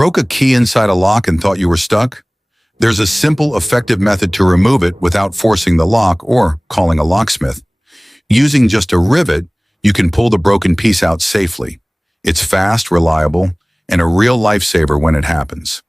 Broke a key inside a lock and thought you were stuck? There's a simple, effective method to remove it without forcing the lock or calling a locksmith. Using just a rivet, you can pull the broken piece out safely. It's fast, reliable, and a real lifesaver when it happens.